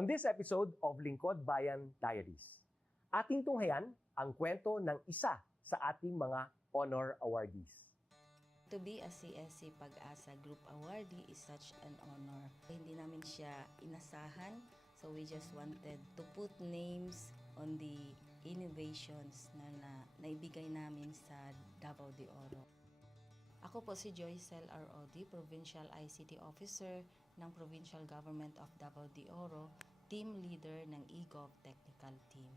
On this episode of Lingkod Bayan Diaries, ating tunghayan ang kwento ng isa sa ating mga honor awardees. To be a CSC Pag-asa Group Awardee is such an honor. Hindi namin siya inasahan, so we just wanted to put names on the innovations na naibigay namin sa Davao de Oro. Ako po si Joycel Arodi, Provincial ICT Officer ng Provincial Government of Davao de Oro, Team Leader ng eGov Technical Team.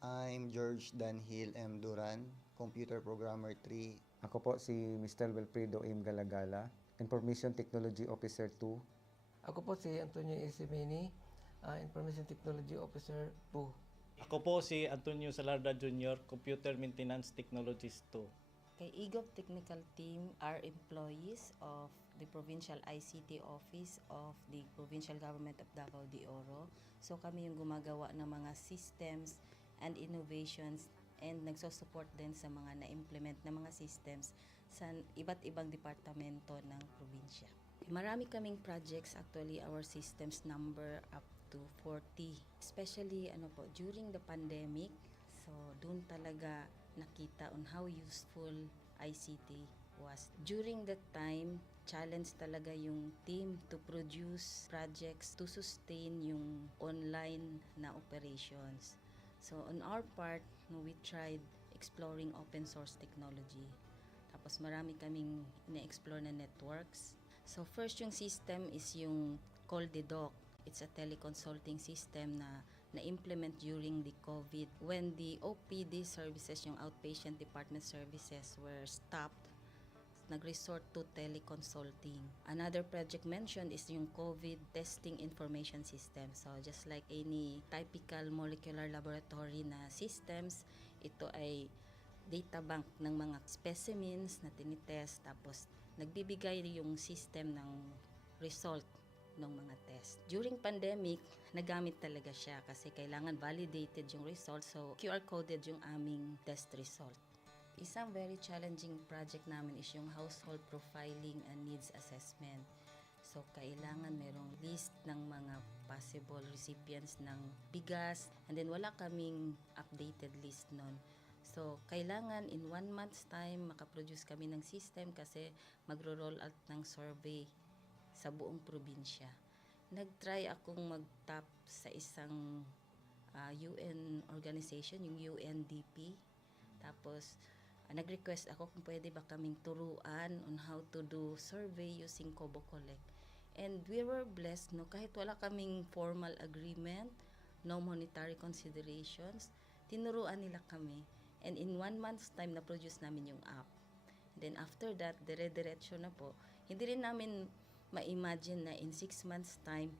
I'm George Danhil M. Duran, Computer Programmer 3. Ako po si Mr. Wilfredo M. Galagala, Information Technology Officer 2. Ako po si Antonio Isimini, Information Technology Officer 2. Ako po si Antonio Salarda Jr., Computer Maintenance Technologist 2. Kay eGov Technical Team are employees of the Provincial ICT Office of the Provincial Government of Davao de Oro. So kami yung gumagawa ng mga systems and innovations and nagsusupport din sa mga na-implement na mga systems sa iba't ibang departamento ng probinsya. Marami kaming projects, actually our systems number up to 40. Especially during the pandemic, so doon talaga nakita on how useful ICT was. During that time, challenge talaga yung team to produce projects to sustain yung online na operations. So on our part, we tried exploring open source technology. Tapos marami kaming ina-explore na networks. So first yung system is yung CallDedoc. It's a teleconsulting system na na-implement during the COVID. When the OPD services, yung outpatient department services were stopped, nag-resort to teleconsulting. Another project mentioned is yung COVID testing information system. So just like any typical molecular laboratory na systems, ito ay data bank ng mga specimens na tinitest, tapos nagbibigay yung system ng result ng mga test. During pandemic, nagamit talaga siya kasi kailangan validated yung result, so QR coded yung aming test result. Isang very challenging project namin is yung household profiling and needs assessment. So kailangan merong list ng mga possible recipients ng bigas, and then wala kaming updated list nun. So, kailangan in 1 month's time makaproduce kami ng system kasi magro-roll out ng survey sa buong probinsya. Nag-try akong mag-tap sa isang UN organization, yung UNDP. Tapos, nag-request ako kung pwede ba kaming turuan on how to do survey using Kobo Collect. And we were blessed, kahit wala kaming formal agreement, no monetary considerations, tinuruan nila kami. And in 1 month's time, na-produce namin yung app. And then after that, dire-diretso na po. Hindi rin namin ma-imagine na in 6 months' time,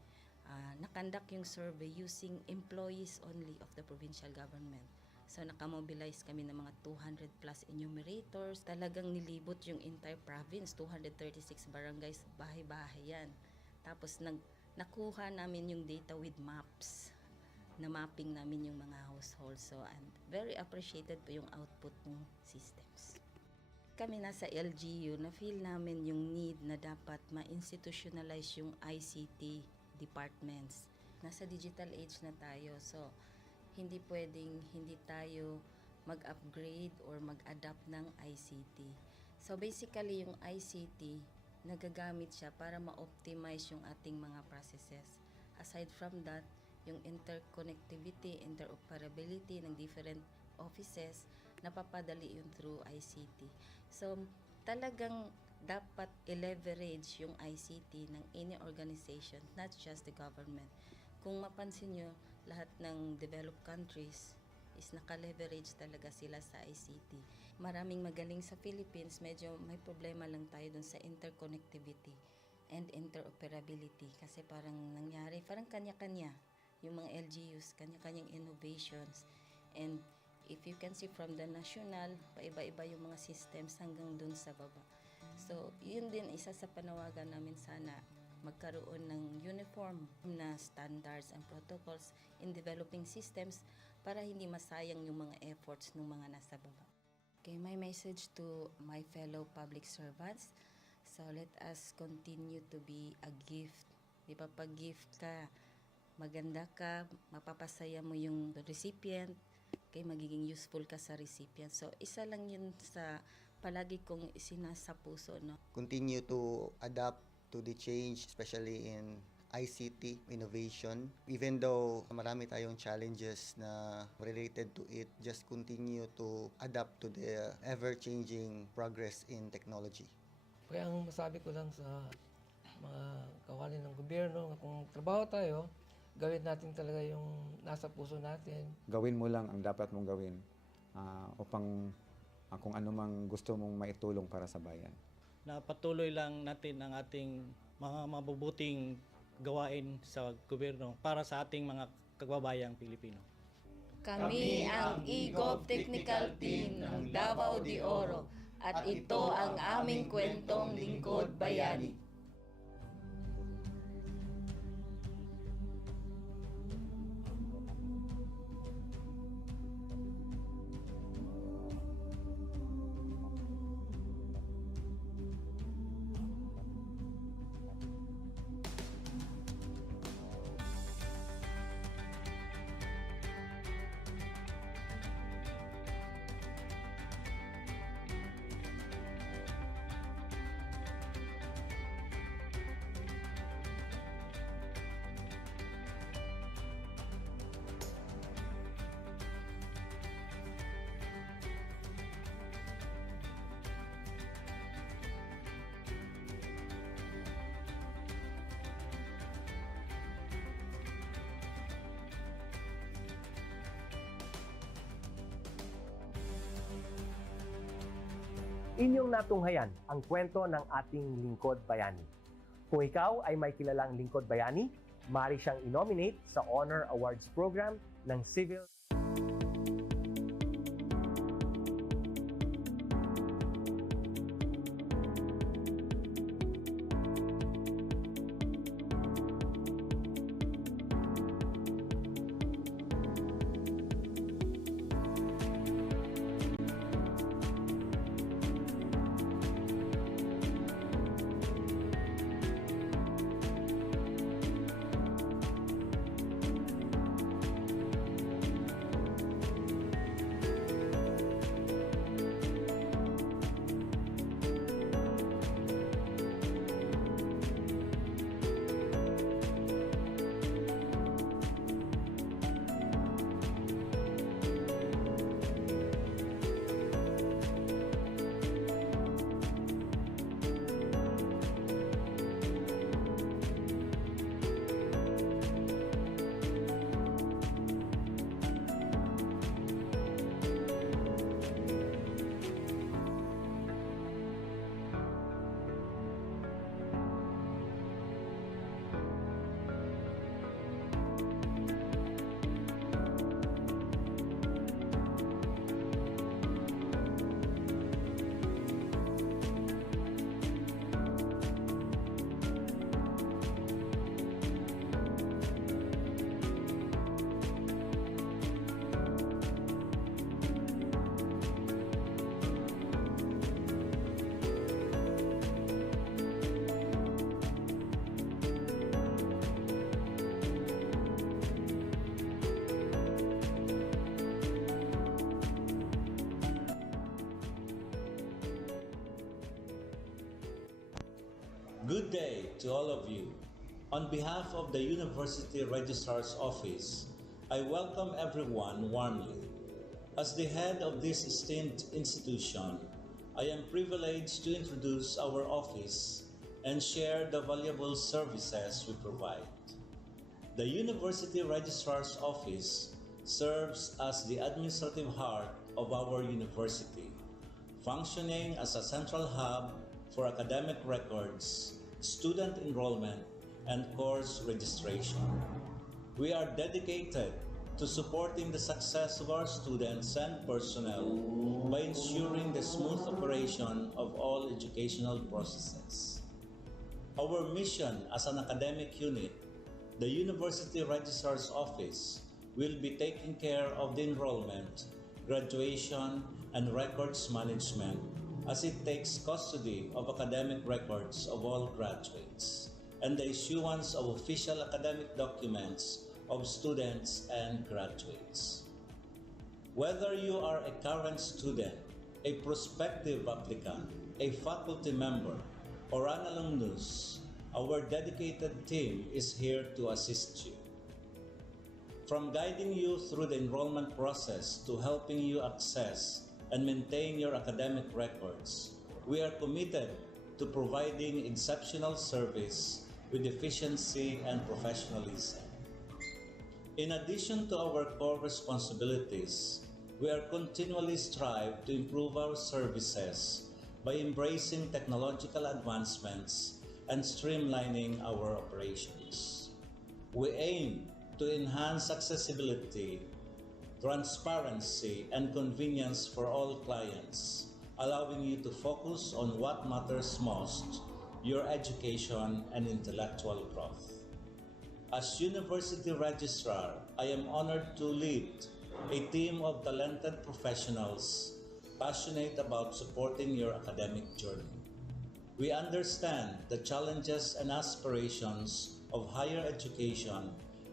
nakandak yung survey using employees only of the provincial government. So nakamobilize kami ng mga 200 plus enumerators. Talagang nilibot yung entire province, 236 barangays, bahay-bahay yan. Tapos nakuha namin yung data with maps. Na mapping namin yung mga households. So, and very appreciated po yung output ng systems. Kami nasa LGU, na-feel namin yung need na dapat ma-institutionalize yung ICT departments. Nasa digital age na tayo, so hindi pwedeng hindi tayo mag-upgrade or mag-adapt ng ICT. So basically yung ICT, nagagamit siya para ma-optimize yung ating mga processes. Aside from that, yung interconnectivity, interoperability ng different offices, napapadali yun through ICT. So, talagang dapat i-leverage yung ICT ng any organization, not just the government. Kung mapansin nyo, lahat ng developed countries is naka-leverage talaga sila sa ICT. Maraming magaling sa Philippines, medyo may problema lang tayo dun sa interconnectivity and interoperability kasi parang nangyari, parang kanya-kanya yung mga LGUs, kanya-kanyang innovations. And if you can see from the national, paiba-iba yung mga systems hanggang dun sa baba. So, yun din isa sa panawagan namin, sana magkaroon ng uniform na standards and protocols in developing systems para hindi masayang yung mga efforts ng mga nasa baba. Okay, my message to my fellow public servants, so let us continue to be a gift. Di ba, pag gift ka, maganda ka, mapapasaya mo yung recipient, kay magiging useful ka sa recipient. So, isa lang yun sa palagi kong isinasa puso, no? Continue to adapt to the change, especially in ICT innovation. Even though marami tayong challenges na related to it, just continue to adapt to the ever-changing progress in technology. Kaya ang masabi ko lang sa mga kawani ng gobyerno, kung trabaho tayo, gawin natin talaga yung nasa puso natin. Gawin mo lang ang dapat mong gawin upang kung ano mang gusto mong maitulong para sa bayan. Na patuloy lang natin ang ating mga mabubuting gawain sa gobyerno para sa ating mga kababayang Pilipino. Kami ang EGOV Technical Team ng Davao de Oro at ito ang aming kwentong lingkod bayani. Inyong natunghayan ang kwento ng ating lingkod bayani. Kung ikaw ay may kilalang lingkod bayani, maaari siyang i-nominate sa Honor Awards Program ng Civil Good day to all of you. On behalf of the University Registrar's Office, I welcome everyone warmly. As the head of this esteemed institution, I am privileged to introduce our office and share the valuable services we provide. The University Registrar's Office serves as the administrative heart of our university, functioning as a central hub for academic records, student enrollment, and course registration. We are dedicated to supporting the success of our students and personnel by ensuring the smooth operation of all educational processes. Our mission as an academic unit, the University Registrar's Office, will be taking care of the enrollment, graduation, and records management as it takes custody of academic records of all graduates and the issuance of official academic documents of students and graduates. Whether you are a current student, a prospective applicant, a faculty member, or an alumnus, our dedicated team is here to assist you. From guiding you through the enrollment process to helping you access and maintain your academic records, we are committed to providing exceptional service with efficiency and professionalism. In addition to our core responsibilities, we are continually strive to improve our services by embracing technological advancements and streamlining our operations. We aim to enhance accessibility, transparency, and convenience for all clients, allowing you to focus on what matters most, your education and intellectual growth. As University Registrar, I am honored to lead a team of talented professionals passionate about supporting your academic journey. We understand the challenges and aspirations of higher education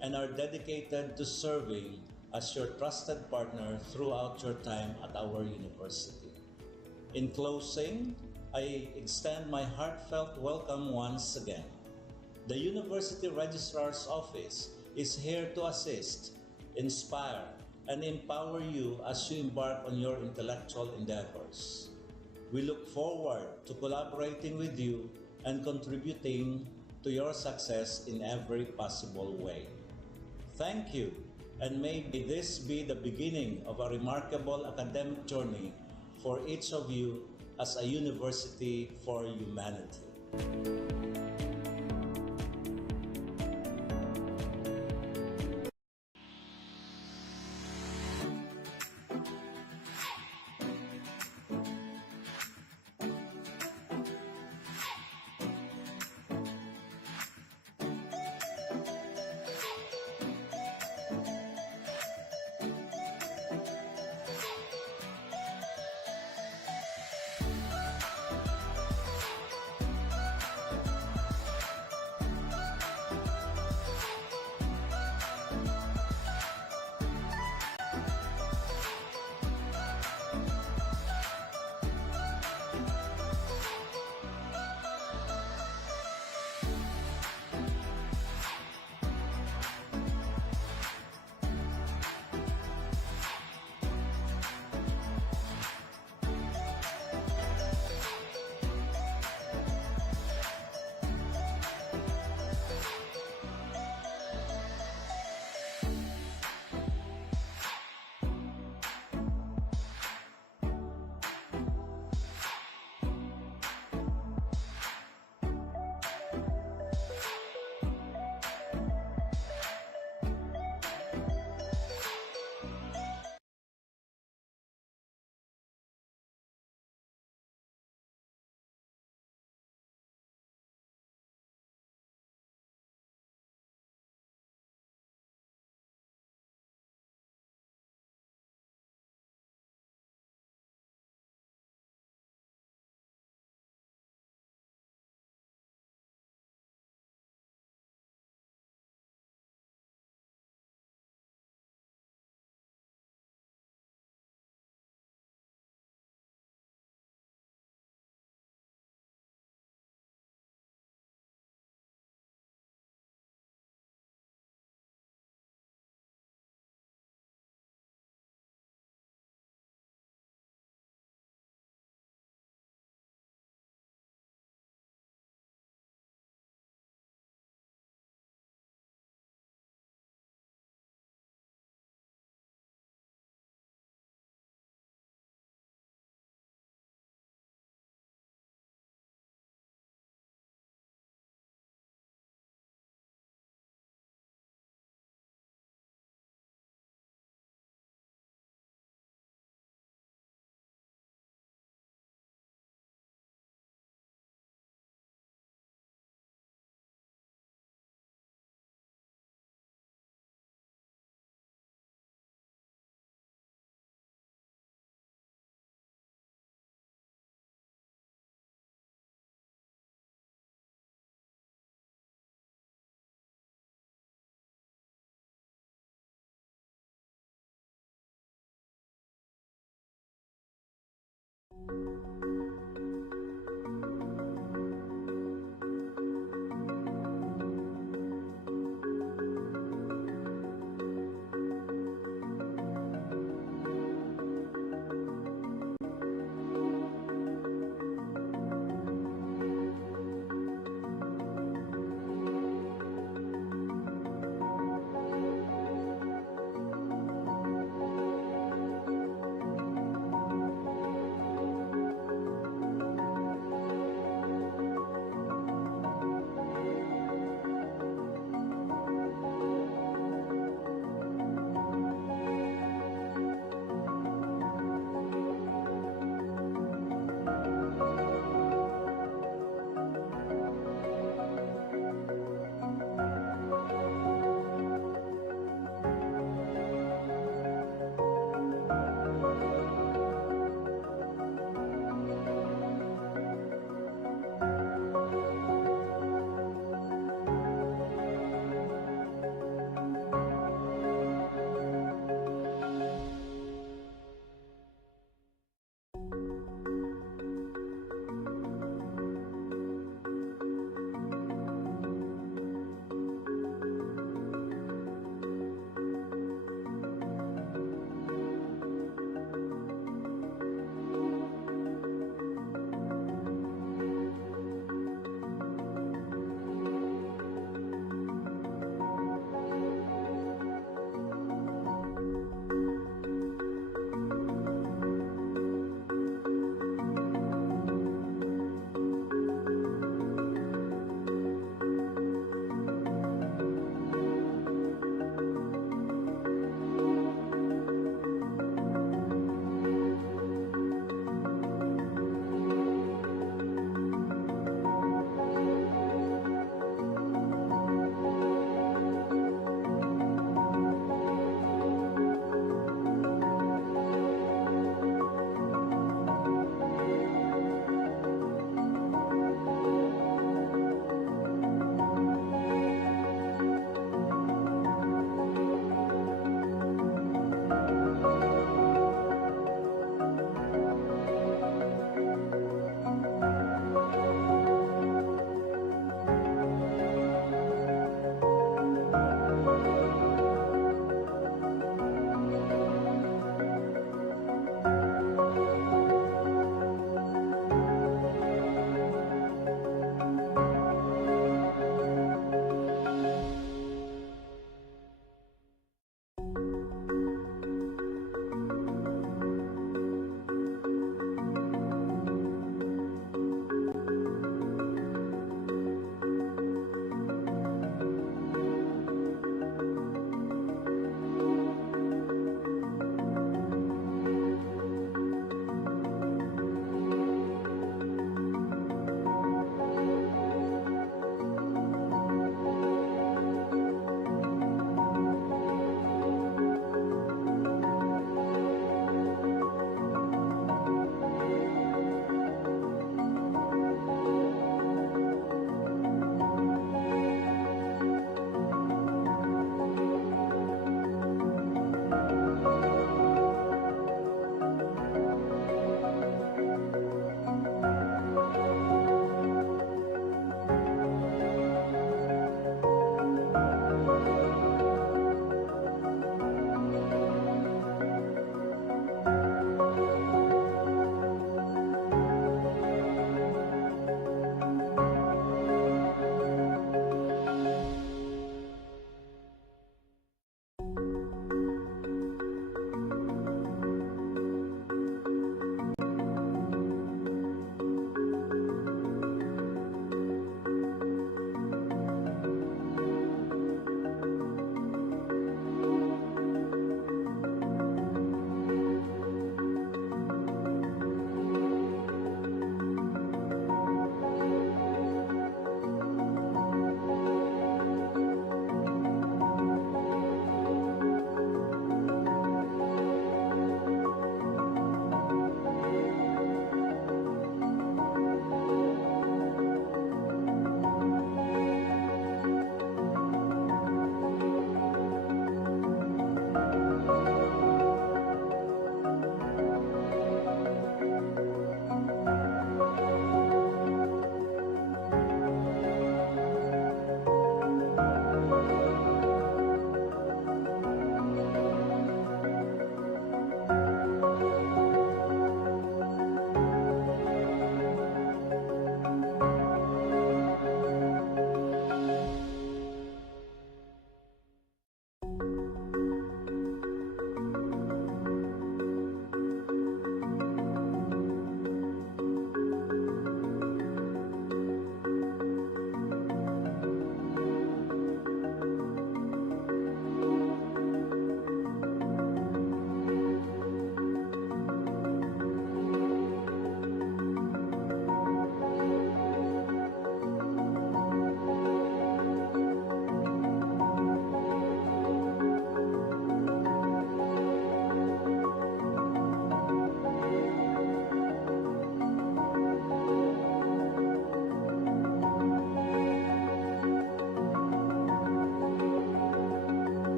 and are dedicated to serving as your trusted partner throughout your time at our university. In closing, I extend my heartfelt welcome once again. The University Registrar's Office is here to assist, inspire, and empower you as you embark on your intellectual endeavors. We look forward to collaborating with you and contributing to your success in every possible way. Thank you, and may this be the beginning of a remarkable academic journey for each of you as a university for humanity.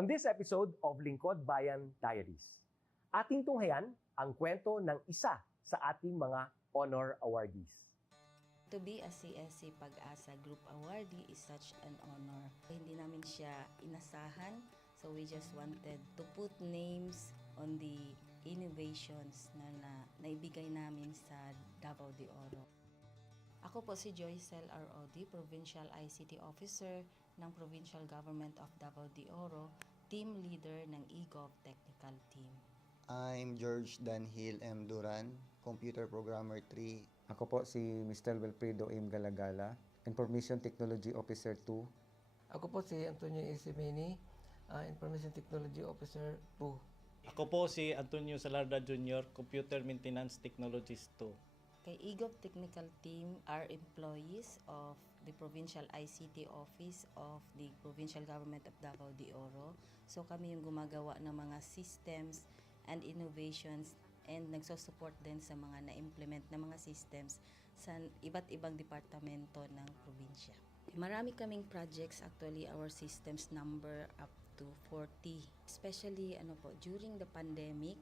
On this episode of Lingkod Bayan Diaries, ating tunghayan ang kwento ng isa sa ating mga honor awardees. To be a CSC Pag-asa Group Awardee is such an honor. Hindi namin siya inasahan, so we just wanted to put names on the innovations na naibigay namin sa Davao de Oro. Ako po si Joycel R.O.D., Provincial ICT Officer ng Provincial Government of Davao de Oro, Team Leader ng eGov Technical Team. I'm George Danhil M. Duran, Computer Programmer 3. Ako po si Mr. Wilfredo M. Galagala, Information Technology Officer 2. Ako po si Antonio Isimeni, Information Technology Officer 2. Ako po si Antonio Salarda Jr., Computer Maintenance Technologist 2. Kay eGov Technical Team are employees of the Provincial ICT Office of the Provincial Government of Davao de Oro. So kami yung gumagawa ng mga systems and innovations and nagsusupport din sa mga na-implement na mga systems sa iba't ibang departamento ng probinsya. Marami kaming projects, actually our systems number up to 40. Especially during the pandemic,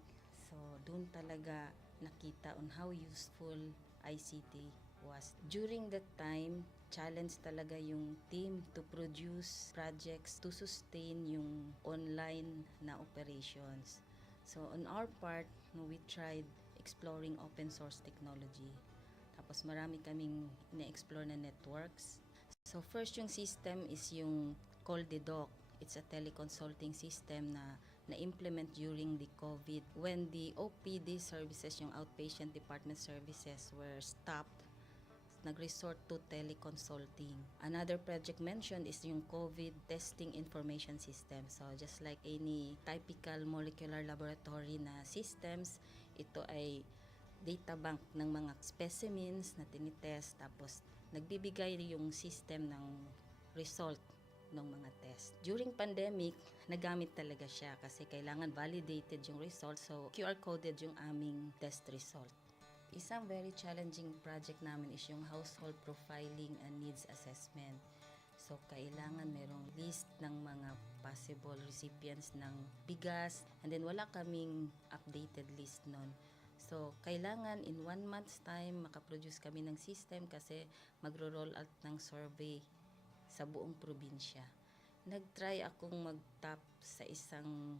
so doon talaga nakita on how useful ICT was. During that time, challenge talaga yung team to produce projects to sustain yung online na operations. So on our part, we tried exploring open source technology. Tapos marami kaming ina-explore na networks. So first yung system is yung CallDedoc. It's a teleconsulting system na na-implement during the COVID. When the OPD services, yung outpatient department services were stopped, nag-resort to teleconsulting. Another project mentioned is yung COVID testing information system. So just like any typical molecular laboratory na systems, ito ay data bank ng mga specimens na tinitest, tapos nagbibigay yung system ng result ng mga test. During pandemic, nagamit talaga siya kasi kailangan validated yung result, so QR coded yung aming test result. Isang very challenging project namin is yung household profiling and needs assessment. So, kailangan merong list ng mga possible recipients ng bigas, and then wala kaming updated list nun. So, kailangan in 1 month's time makaproduce kami ng system kasi magro-roll out ng survey sa buong probinsya. Nag-try akong mag-tap sa isang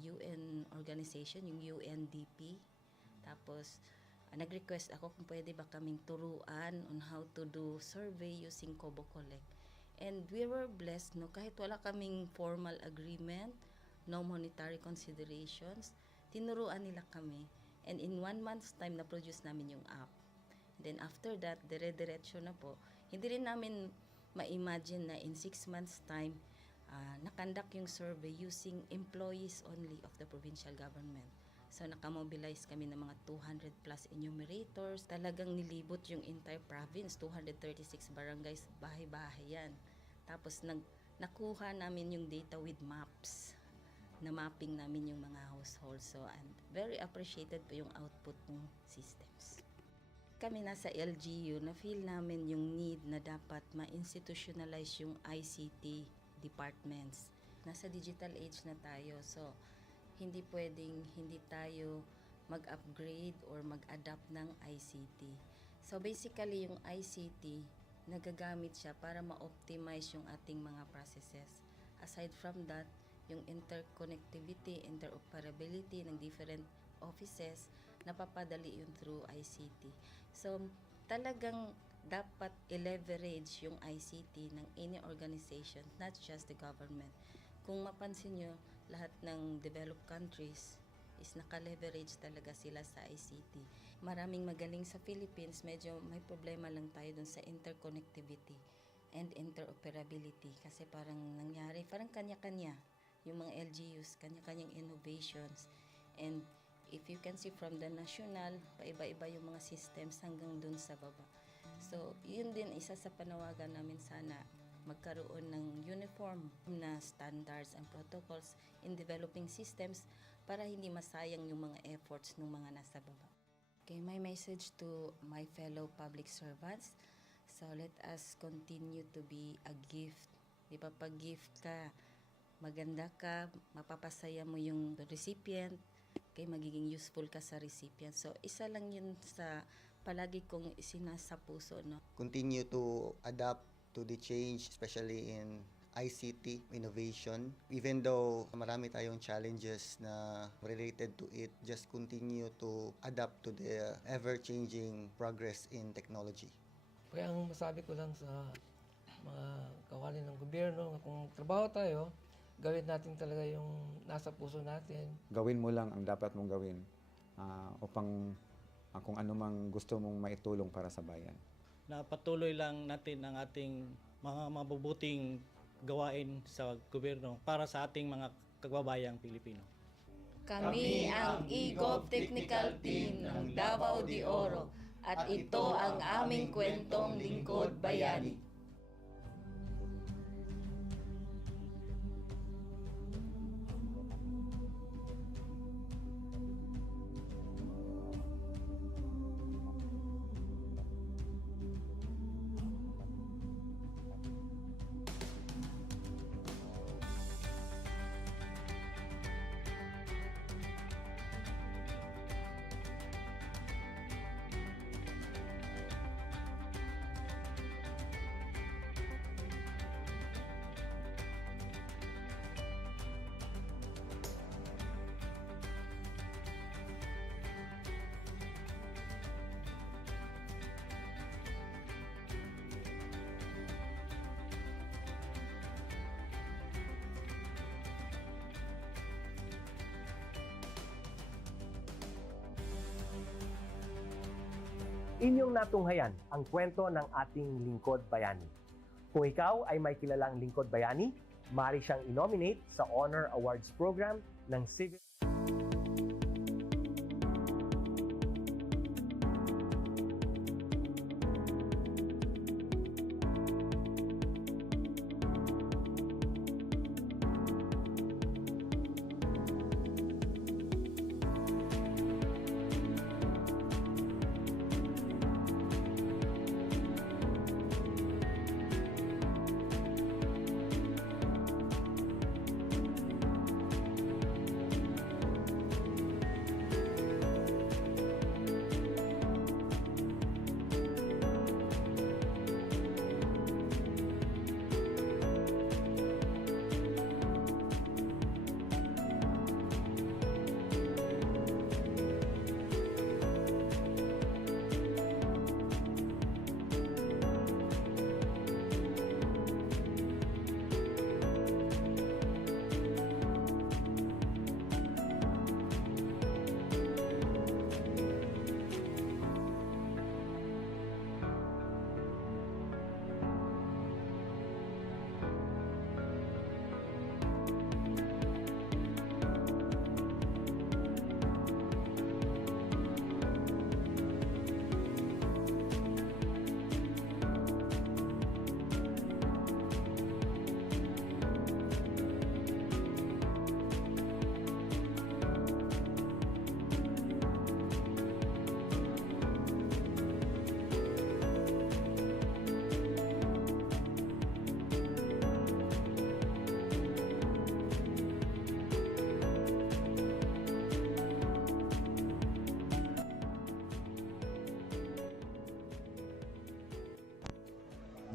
UN organization, yung UNDP. Tapos, nag-request ako kung pwede ba kaming turuan on how to do survey using Kobo Collect. And we were blessed, kahit wala kaming formal agreement, no monetary considerations, tinuruan nila kami. And in 1 month's time, na-produce namin yung app. And then after that, dire-diretso na po. Hindi rin namin ma-imagine na in 6 months' time, nakandak yung survey using employees only of the provincial government. So, nakamobilize kami ng mga 200 plus enumerators. Talagang nilibot yung entire province, 236 barangays, bahay-bahay yan. Tapos, nakuha namin yung data with maps. Na mapping namin yung mga households. So, and very appreciated po yung output ng systems. Kami nasa LGU, na-feel namin yung need na dapat ma-institutionalize yung ICT departments. Nasa digital age na tayo, so hindi pwedeng hindi tayo mag-upgrade or mag-adapt ng ICT. So basically, yung ICT, nagagamit siya para ma-optimize yung ating mga processes. Aside from that, yung interconnectivity, interoperability ng different offices, napapadali yun through ICT. So, talagang dapat i-leverage yung ICT ng any organization, not just the government. Kung mapansin nyo, lahat ng developed countries is naka-leverage talaga sila sa ICT. Maraming magaling sa Philippines, medyo may problema lang tayo dun sa interconnectivity and interoperability kasi parang nangyari, parang kanya-kanya yung mga LGUs, kanya-kanyang innovations. And if you can see from the national, paiba-iba yung mga systems hanggang dun sa baba. So, yun din isa sa panawagan namin sana magkaroon ng uniform na standards and protocols in developing systems para hindi masayang yung mga efforts ng mga nasa baba. Okay, my message to my fellow public servants, so let us continue to be a gift. Di ba, pag gift ka, maganda ka, mapapasaya mo yung recipient, kay magiging useful ka sa recipient. So, isa lang yun sa palagi kong isinasa puso, no? Continue to adapt to the change, especially in ICT innovation. Even though marami tayong challenges na related to it, just continue to adapt to the ever-changing progress in technology. Kaya ang masabi ko lang sa mga kawani ng gobyerno, kung trabaho tayo, gawin natin talaga yung nasa puso natin. Gawin mo lang ang dapat mong gawin upang kung ano mang gusto mong maitulong para sa bayan. Na patuloy lang natin ang ating mga mabubuting gawain sa gobyerno para sa ating mga kababayang Pilipino. Kami ang EGOV Technical Team ng Davao de Oro at ito ang aming kwentong lingkod bayani. Inyong natunghayan ang kwento ng ating lingkod bayani. Kung ikaw ay may kilalang lingkod bayani, maaari siyang i-nominate sa Honor Awards Program ng Civil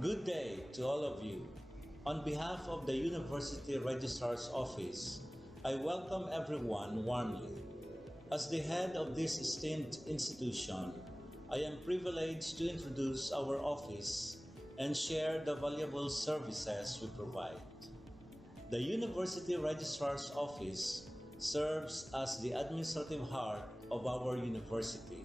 Good day to all of you. On behalf of the University Registrar's Office, I welcome everyone warmly. As the head of this esteemed institution, I am privileged to introduce our office and share the valuable services we provide. The University Registrar's Office serves as the administrative heart of our university,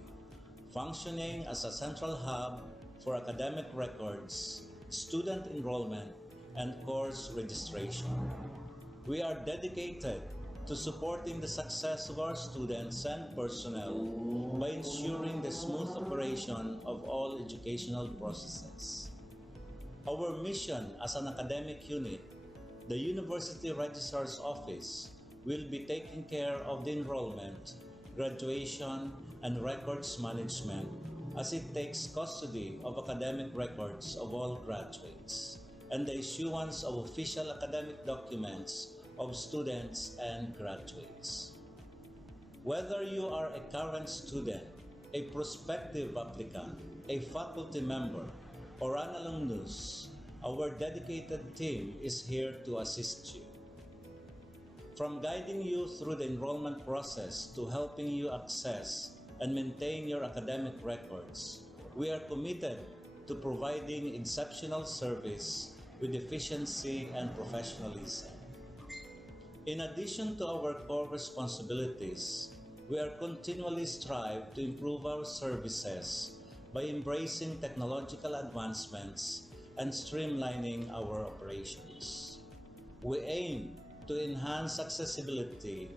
functioning as a central hub for academic records, student enrollment, and course registration. We are dedicated to supporting the success of our students and personnel by ensuring the smooth operation of all educational processes. Our mission as an academic unit, the University Registrar's Office, will be taking care of the enrollment, graduation, and records management as it takes custody of academic records of all graduates and the issuance of official academic documents of students and graduates. Whether you are a current student, a prospective applicant, a faculty member, or an alumnus, our dedicated team is here to assist you. From guiding you through the enrollment process to helping you access and maintain your academic records, we are committed to providing exceptional service with efficiency and professionalism. In addition to our core responsibilities, we are continually strive to improve our services by embracing technological advancements and streamlining our operations. We aim to enhance accessibility,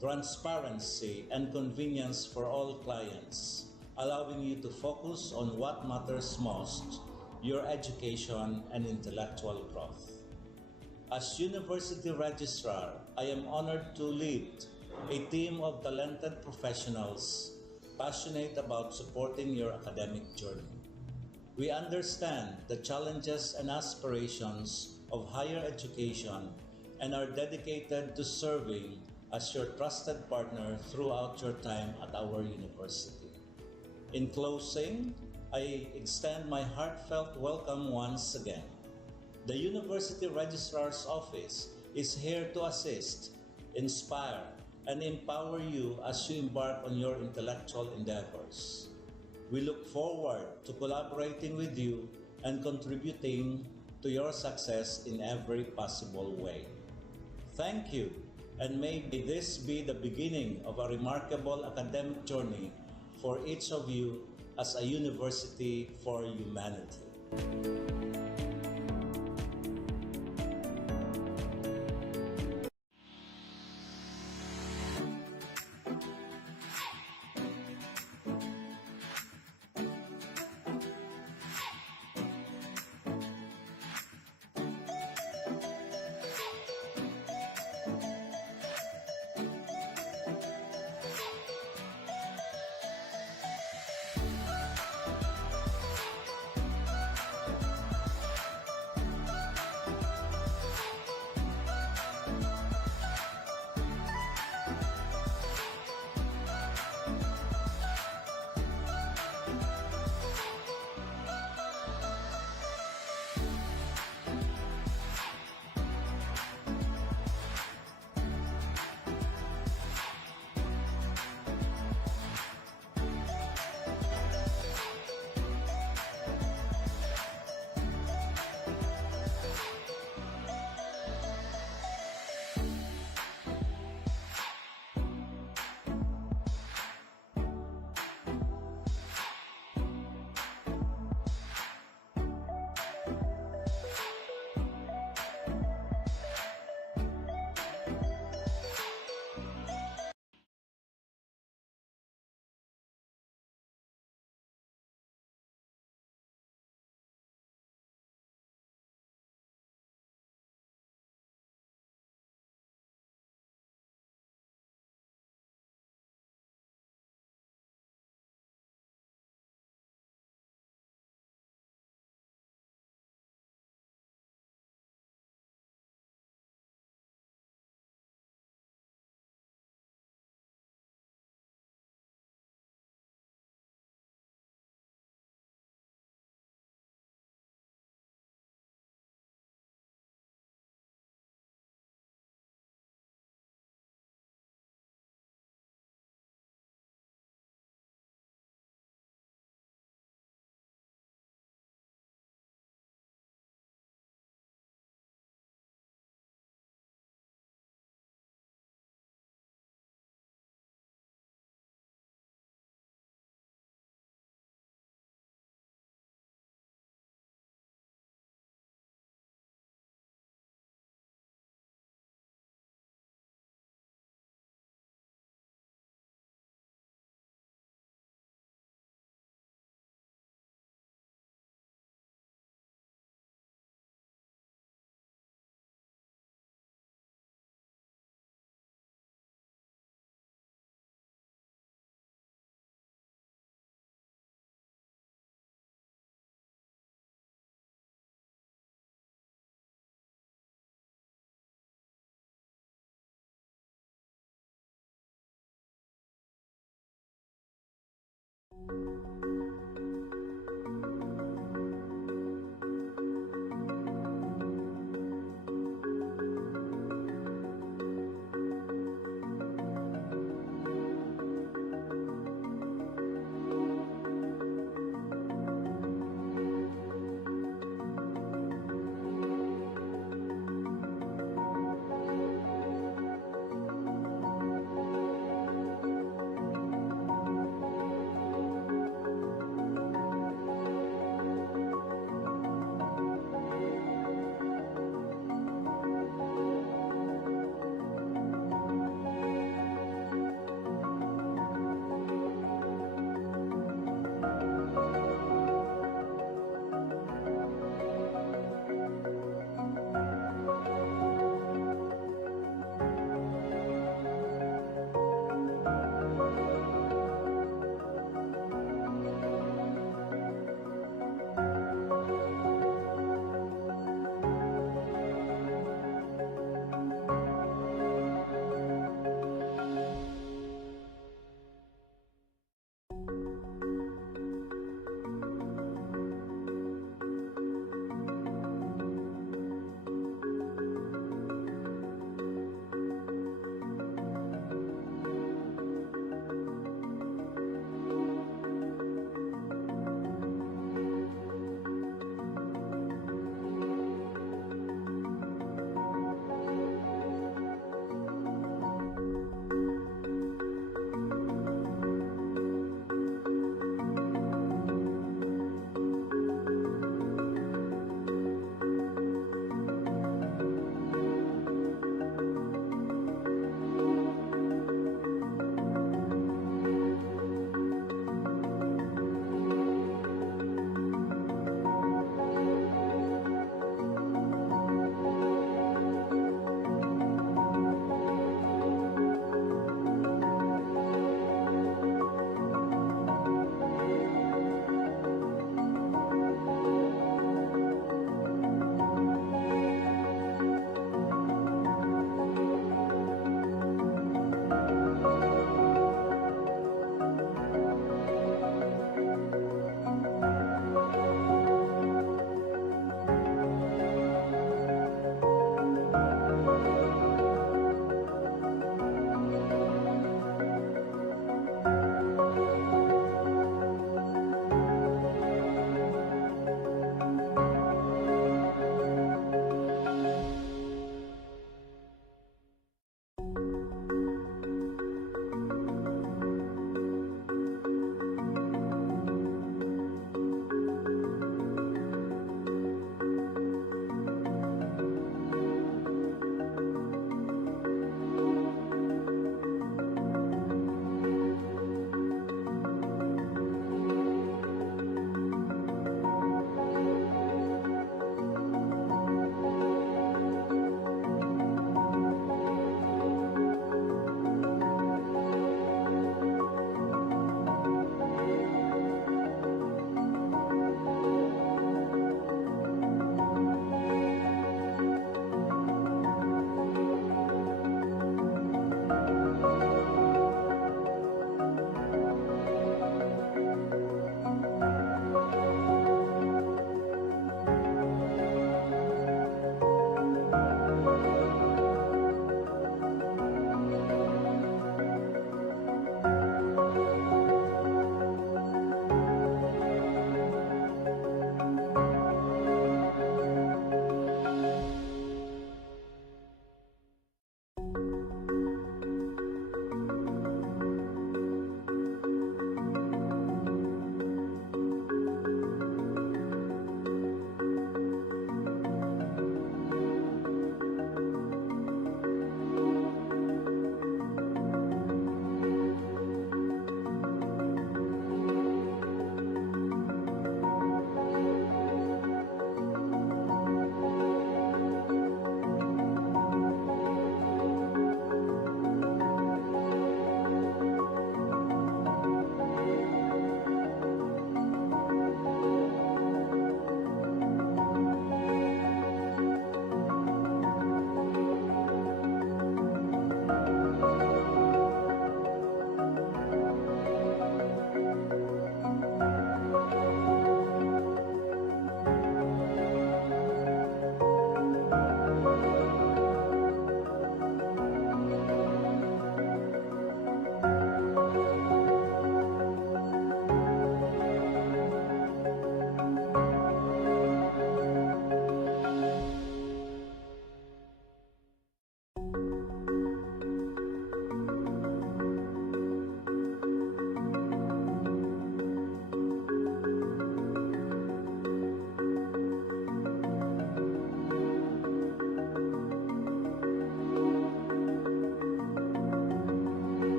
transparency, and convenience for all clients, allowing you to focus on what matters most, your education and intellectual growth. As University Registrar, I am honored to lead a team of talented professionals passionate about supporting your academic journey. We understand the challenges and aspirations of higher education and are dedicated to serving as your trusted partner throughout your time at our university. In closing, I extend my heartfelt welcome once again. The University Registrar's Office is here to assist, inspire, and empower you as you embark on your intellectual endeavors. We look forward to collaborating with you and contributing to your success in every possible way. Thank you, and may this be the beginning of a remarkable academic journey for each of you as a university for humanity.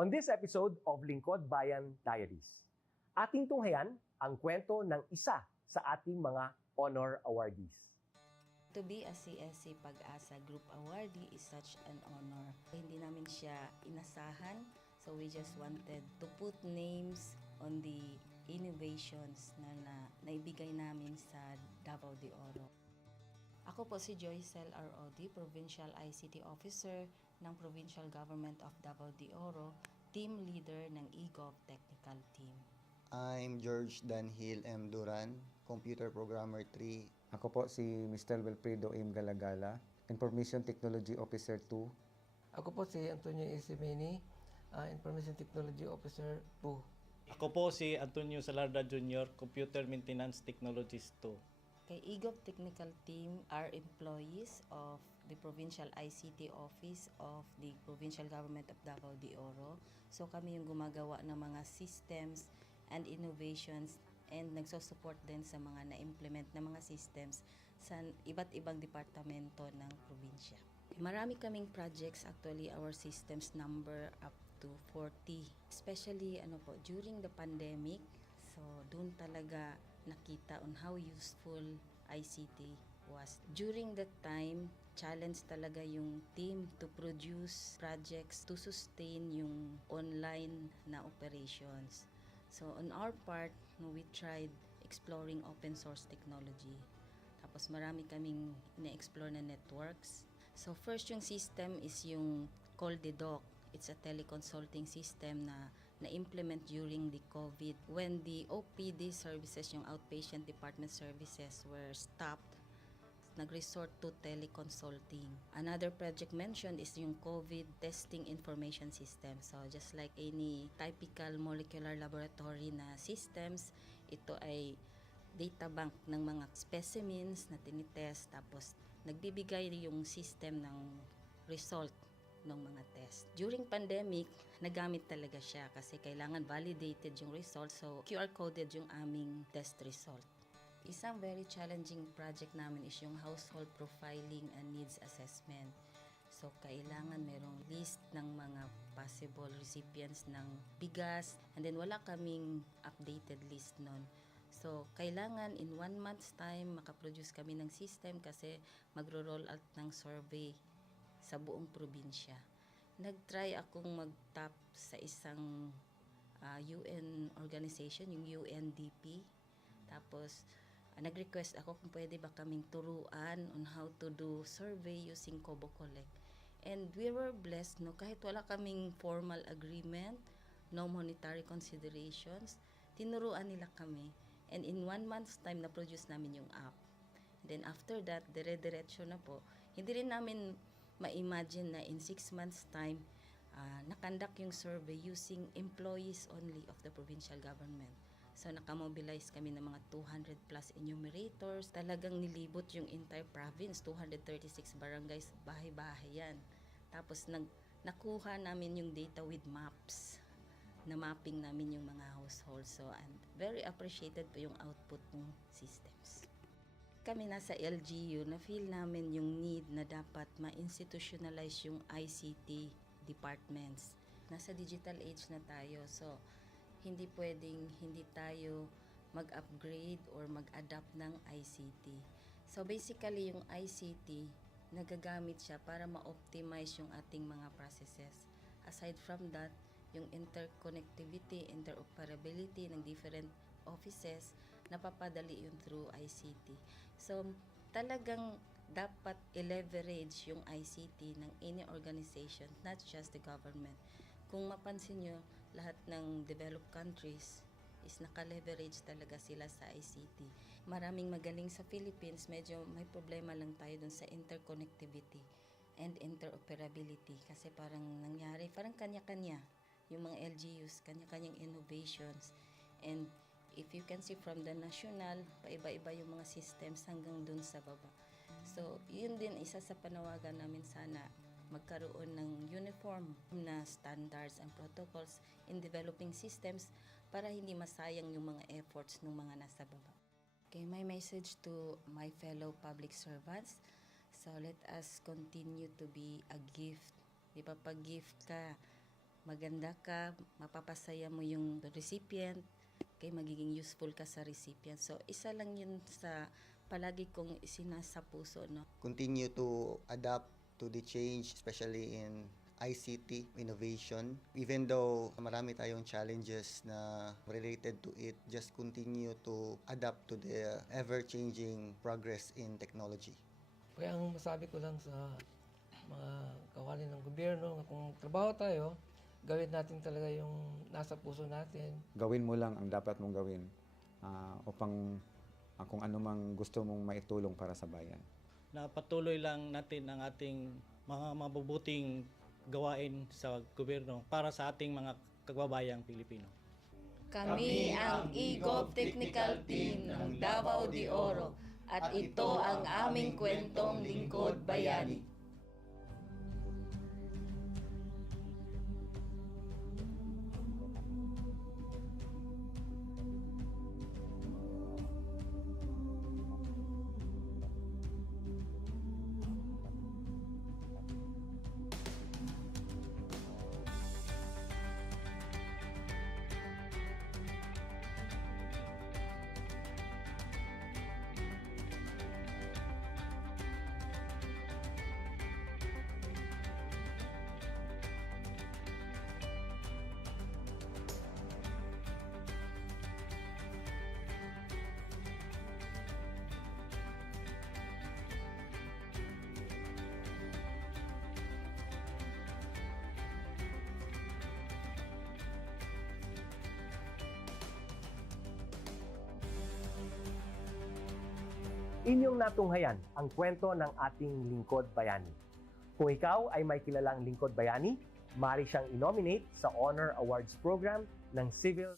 On this episode of Lingkod Bayan Diaries, ating tunghayan ang kwento ng isa sa ating mga honor awardees. To be a CSC Pag-asa Group Awardee is such an honor. Hindi namin siya inasahan, so we just wanted to put names on the innovations na naibigay namin sa Davao de Oro. Ako po si Joycel R.O.D., Provincial ICT Officer ng Provincial Government of Davao de Oro, Team Leader ng eGov Technical Team. I'm George Danhil M. Duran, Computer Programmer 3. Ako po si Mr. Wilfredo M. Galagala, Information Technology Officer 2. Ako po si Antonio Isimeni, Information Technology Officer 2. Ako po si Antonio Salarda Jr., Computer Maintenance Technologist 2. Kay eGov Technical Team are employees of the Provincial ICT Office of the Provincial Government of Davao de Oro. So kami yung gumagawa ng mga systems and innovations and nagsusupport din sa mga na-implement na mga systems sa iba't ibang departamento ng probinsya. Marami kaming projects, actually our systems number up to 40. Especially during the pandemic, so doon talaga nakita on how useful ICT was. During that time, challenge talaga yung team to produce projects to sustain yung online na operations. So on our part, we tried exploring open source technology. Tapos marami kaming ina-explore na networks. So first yung system is yung CallDedoc. It's a teleconsulting system na na-implement during the COVID. When the OPD services, yung outpatient department services were stopped, nag-resort to teleconsulting. Another project mentioned is yung COVID testing information system. So just like any typical molecular laboratory na systems, ito ay data bank ng mga specimens na tinitest, tapos nagbibigay yung system ng result ng mga test. During pandemic, nagamit talaga siya kasi kailangan validated yung result, so QR coded yung aming test result. Isang very challenging project namin is yung household profiling and needs assessment. So, kailangan merong list ng mga possible recipients ng bigas, and then wala kaming updated list nun. So, kailangan in 1 month's time makaproduce kami ng system kasi magro-roll out ng survey sa buong probinsya. Nag-try akong mag-tap sa isang UN organization, yung UNDP. Tapos, nag-request ako kung pwede ba kaming turuan on how to do survey using Kobo Collect. And we were blessed, kahit wala kaming formal agreement, no monetary considerations, tinuruan nila kami. And in 1 month's time, na-produce namin yung app. And then after that, dire-diretso na po. Hindi rin namin ma-imagine na in 6 months' time, nakandak yung survey using employees only of the provincial government. So, nakamobilize kami ng mga 200 plus enumerators. Talagang nilibot yung entire province, 236 barangays, bahay-bahay yan. Tapos, nakuha namin yung data with maps. Na mapping namin yung mga households. So, and very appreciated po yung output ng systems. Kami nasa LGU, na-feel namin yung need na dapat ma-institutionalize yung ICT departments. Nasa digital age na tayo, so hindi pwedeng hindi tayo mag-upgrade or mag-adapt ng ICT. So basically, yung ICT, nagagamit siya para ma-optimize yung ating mga processes. Aside from that, yung interconnectivity, interoperability ng different offices, napapadali yun through ICT. So, talagang dapat i-leverage yung ICT ng any organization, not just the government. Kung mapansin nyo, lahat ng developed countries is naka-leverage talaga sila sa ICT. Maraming magaling sa Philippines, medyo may problema lang tayo dun sa interconnectivity and interoperability. Kasi parang nangyari, parang kanya-kanya yung mga LGUs, kanya-kanyang innovations. And if you can see from the national, paiba-iba yung mga systems hanggang dun sa baba. So, yun din isa sa panawagan namin sana magkaroon ng uniform na standards and protocols in developing systems para hindi masayang yung mga efforts ng mga nasa baba. Okay, my message to my fellow public servants, so let us continue to be a gift. Di ba, pag gift ka, maganda ka, mapapasaya mo yung recipient, kay magiging useful ka sa recipient. So, isa lang yun sa palagi kong isinasa puso, no? Continue to adapt to the change, especially in ICT innovation. Even though marami tayong challenges na related to it, just continue to adapt to the ever-changing progress in technology. Kaya ang masabi ko lang sa mga kawani ng gobyerno, kung trabaho tayo, gawin natin talaga yung nasa puso natin. Gawin mo lang ang dapat mong gawin upang kung ano mang gusto mong maitulong para sa bayan. Na patuloy lang natin ang ating mga mabubuting gawain sa gobyerno para sa ating mga kababayang Pilipino. Kami ang EGOV Technical Team ng Davao de Oro at ito ang aming kwentong Lingkod Bayani. Inyong natunghayan ang kwento ng ating Lingkod Bayani. Kung ikaw ay may kilalang Lingkod Bayani, maaari siyang i-nominate sa Honor Awards Program ng Civil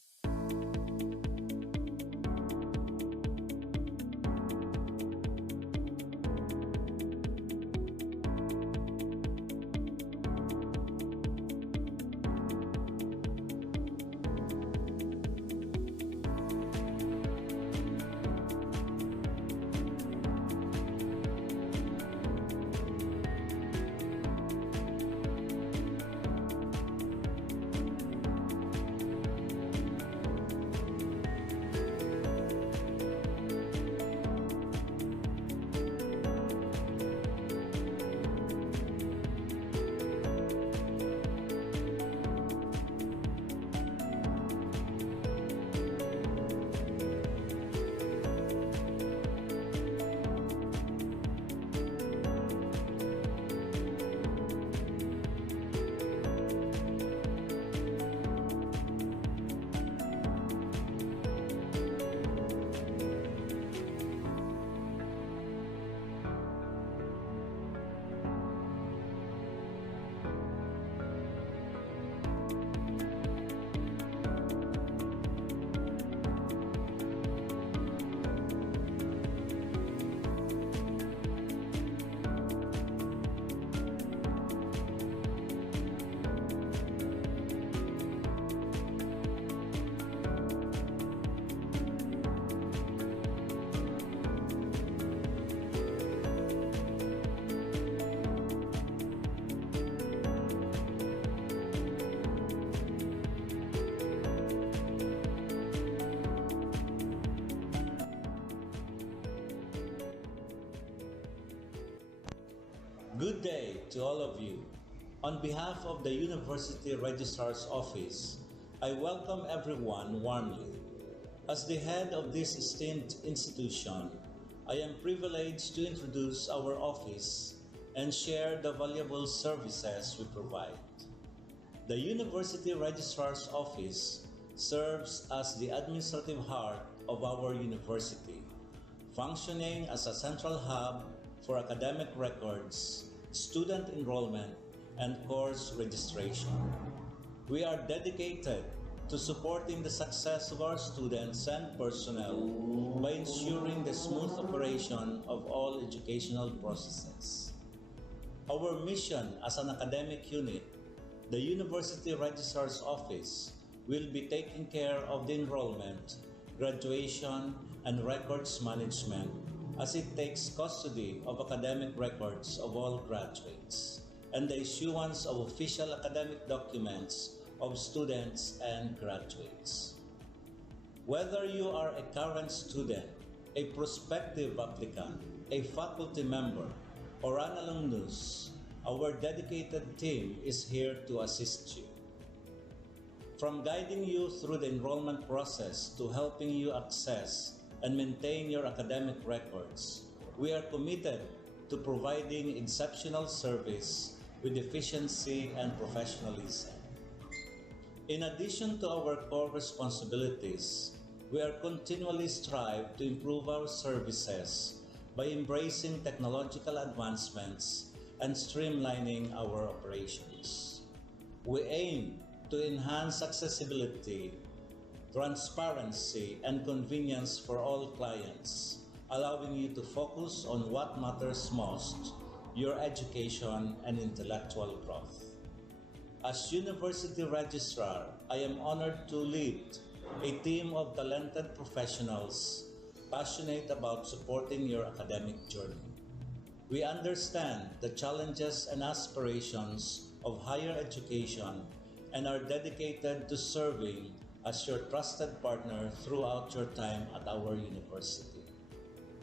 Good day to all of you. On behalf of the University Registrar's Office, I welcome everyone warmly. As the head of this esteemed institution, I am privileged to introduce our office and share the valuable services we provide. The University Registrar's Office serves as the administrative heart of our university, functioning as a central hub for academic records, student enrollment, and course registration. We are dedicated to supporting the success of our students and personnel by ensuring the smooth operation of all educational processes. Our mission as an academic unit, the University Registrar's Office, will be taking care of the enrollment, graduation, and records management as it takes custody of academic records of all graduates. and the issuance of official academic documents of students and graduates. Whether you are a current student, a prospective applicant, a faculty member, or an alumnus, our dedicated team is here to assist you. From guiding you through the enrollment process to helping you access and maintain your academic records, we are committed to providing exceptional service with efficiency and professionalism. In addition to our core responsibilities, we are continually strive to improve our services by embracing technological advancements and streamlining our operations. We aim to enhance accessibility, transparency, and convenience for all clients, allowing you to focus on what matters most, your education and intellectual growth. As University Registrar, I am honored to lead a team of talented professionals passionate about supporting your academic journey. We understand the challenges and aspirations of higher education and are dedicated to serving as your trusted partner throughout your time at our university.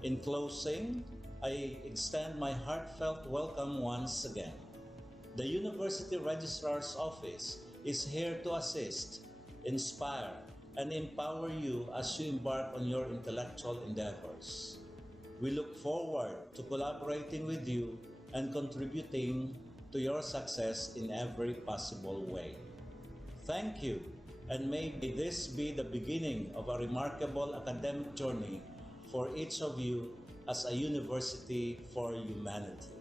In closing, I extend my heartfelt welcome once again. The University Registrar's Office is here to assist, inspire, and empower you as you embark on your intellectual endeavors. We look forward to collaborating with you and contributing to your success in every possible way. Thank you, and may this be the beginning of a remarkable academic journey for each of you as a university for humanity.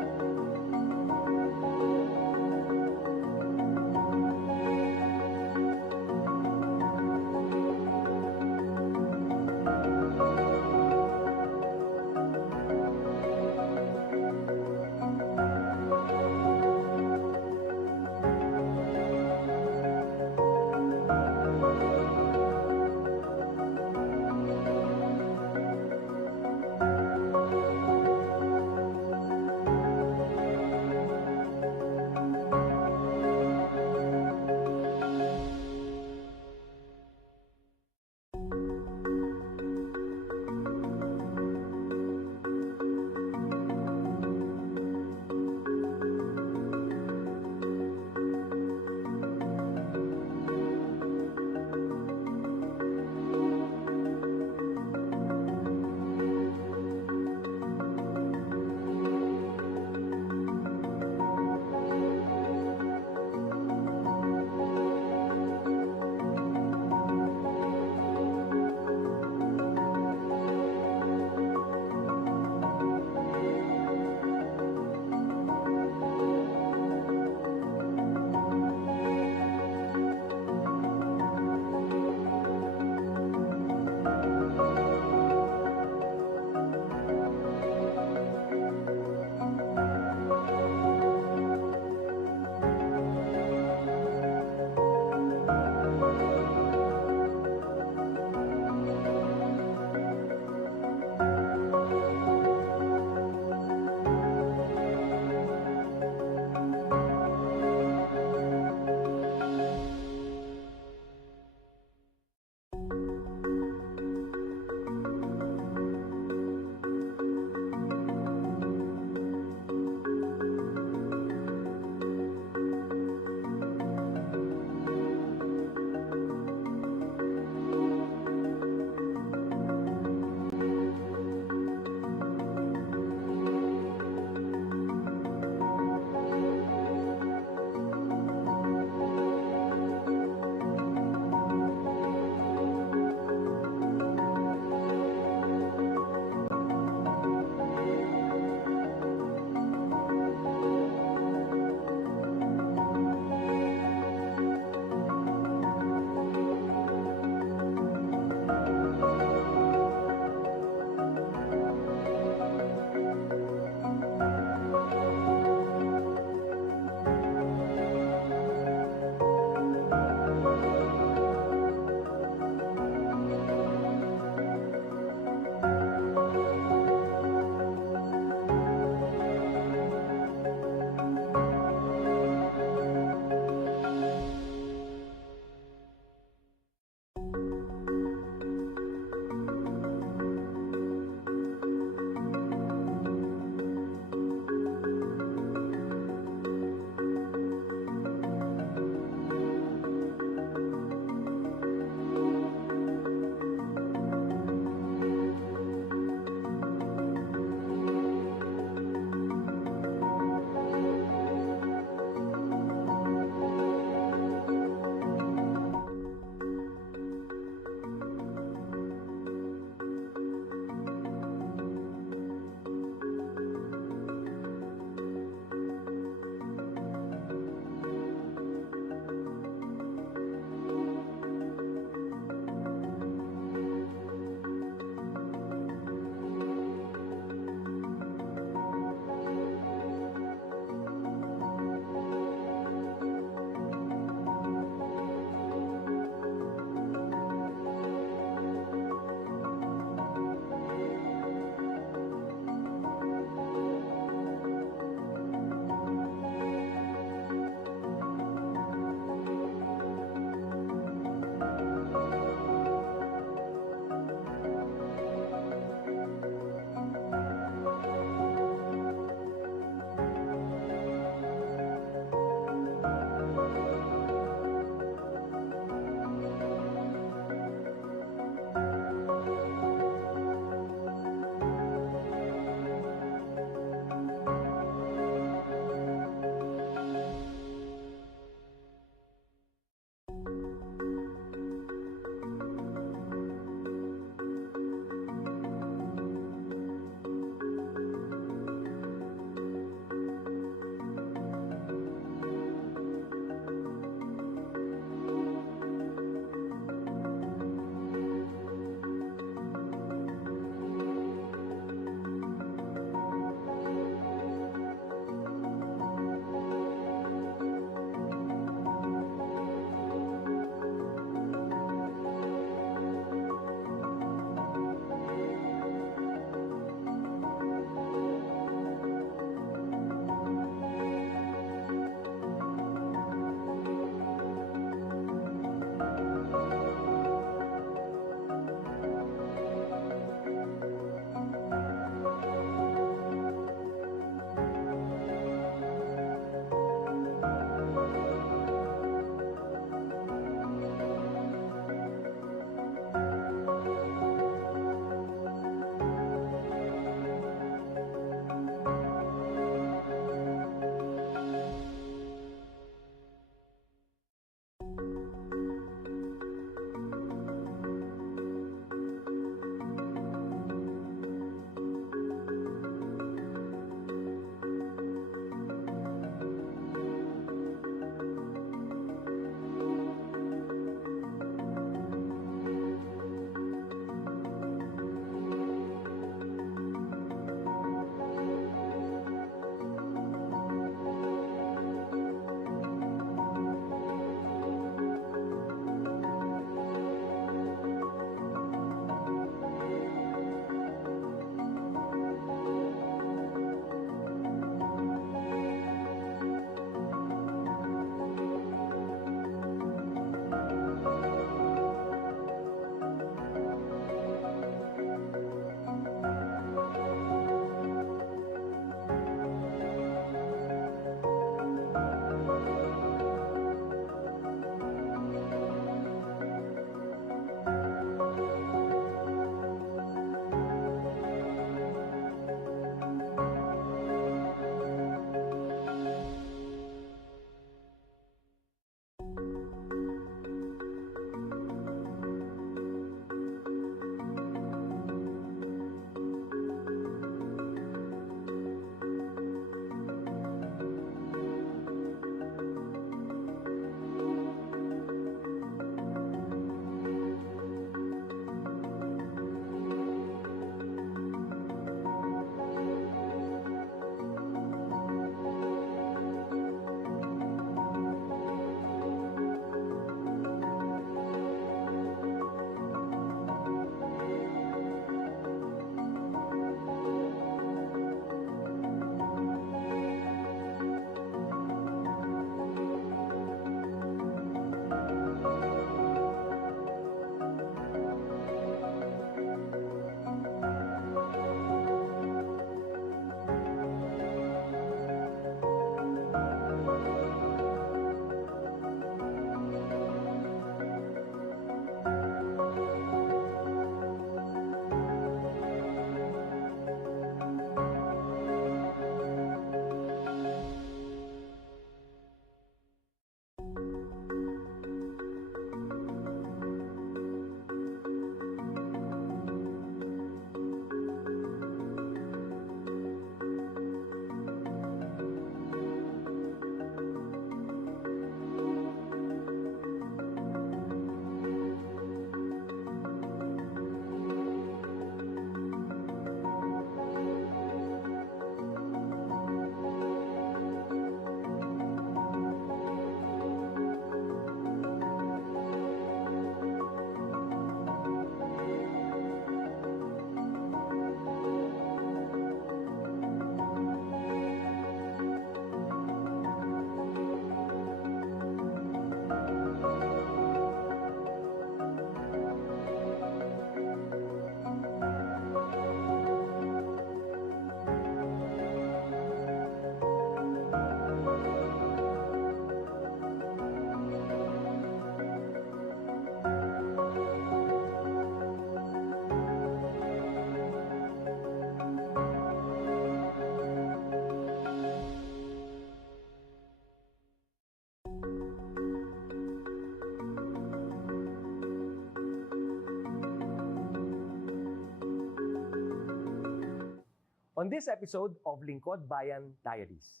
On this episode of Lingkod Bayan Diaries,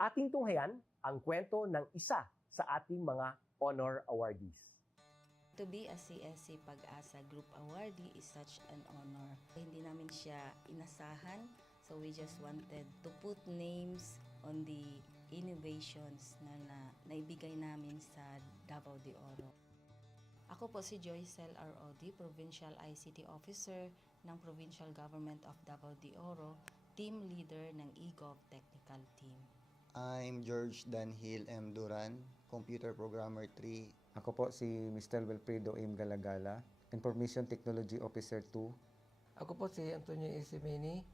ating tunghayan ang kwento ng isa sa ating mga honor awardees. To be a CSC Pag-asa Group Awardee is such an honor. Hindi namin siya inasahan, so we just wanted to put names on the innovations na naibigay namin sa Davao de Oro. Ako po si Joycel R. Odi, Provincial ICT Officer ng Provincial Government of Davao de Oro, Team Leader ng eGov Technical Team. I'm George Danhil M. Duran, Computer Programmer 3. Ako po si Mr. Wilfredo M. Galagala, Information Technology Officer 2. Ako po si Antonio Isimeni,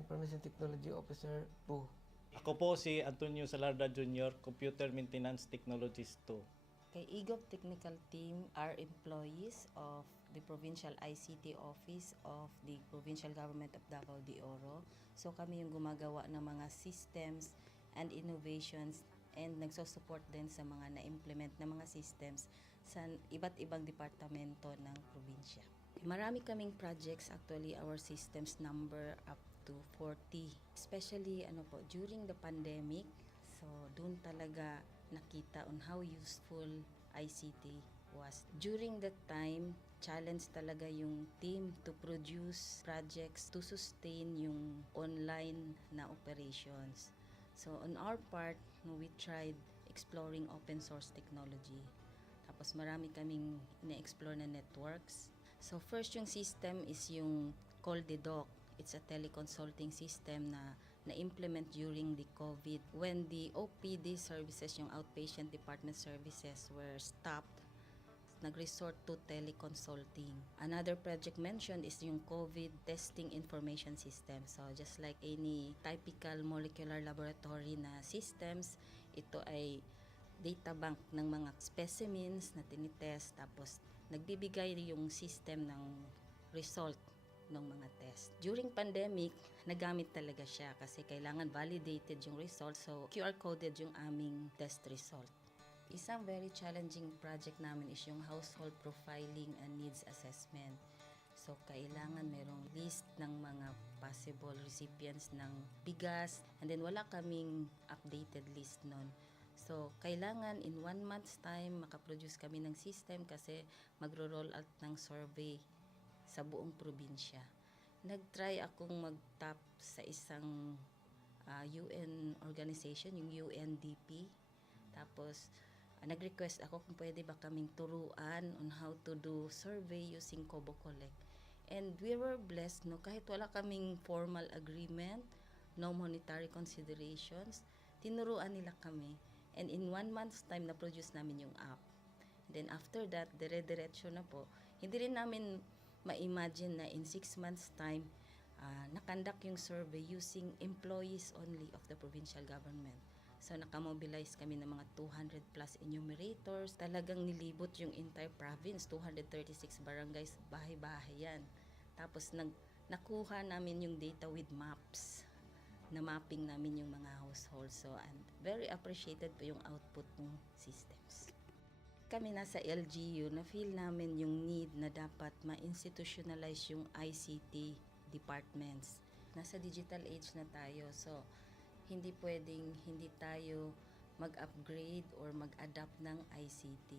Information Technology Officer 2. Ako po si Antonio Salarda Jr., Computer Maintenance Technologist 2. Kay eGov Technical Team are employees of the Provincial ICT Office of the Provincial Government of Davao de Oro. So kami yung gumagawa ng mga systems and innovations and nagsusupport din sa mga na-implement na mga systems sa iba't ibang departamento ng probinsya. Marami kaming projects, actually our systems number up to 40. Especially during the pandemic, so doon talaga nakita on how useful ICT was. During that time, challenge talaga yung team to produce projects to sustain yung online na operations. So on our part, we tried exploring open source technology. Tapos marami kaming ina-explore na networks. So first yung system is yung CallDedoc. It's a teleconsulting system na na-implement during the COVID when the OPD services, yung outpatient department services were stopped. Nag-resort to teleconsulting. Another project mentioned is yung COVID testing information system. So just like any typical molecular laboratory na systems, ito ay data bank ng mga specimens na tinitest, tapos nagbibigay yung system ng result ng mga test. During pandemic, nagamit talaga siya kasi kailangan validated yung result, so QR coded yung aming test result. Isang very challenging project namin is yung household profiling and needs assessment. So kailangan merong list ng mga possible recipients ng bigas, and then wala kaming updated list nun. So kailangan in 1 month's time makaproduce kami ng system kasi magro-roll out ng survey sa buong probinsya. Nag-try akong mag-tap sa isang UN organization, yung UNDP. Tapos, nag-request ako kung pwede ba kaming turuan on how to do survey using Kobo Collect. And we were blessed, kahit wala kaming formal agreement, no monetary considerations, tinuruan nila kami. And in 1 month's time, na-produce namin yung app. And then after that, dire-diretso na po. Hindi rin namin ma-imagine na in 6 months' time, nakandak yung survey using employees only of the provincial government. So nakamobilize kami ng mga 200 plus enumerators. Talagang nilibot yung entire province, 236 barangays, bahay-bahay yan. Tapos nakuha namin yung data with maps. Na mapping namin yung mga households. So and very appreciated po yung output ng systems. Kami nasa LGU, na-feel namin yung need na dapat ma-institutionalize yung ICT departments. Nasa digital age na tayo, so hindi pwedeng hindi tayo mag-upgrade or mag-adapt ng ICT.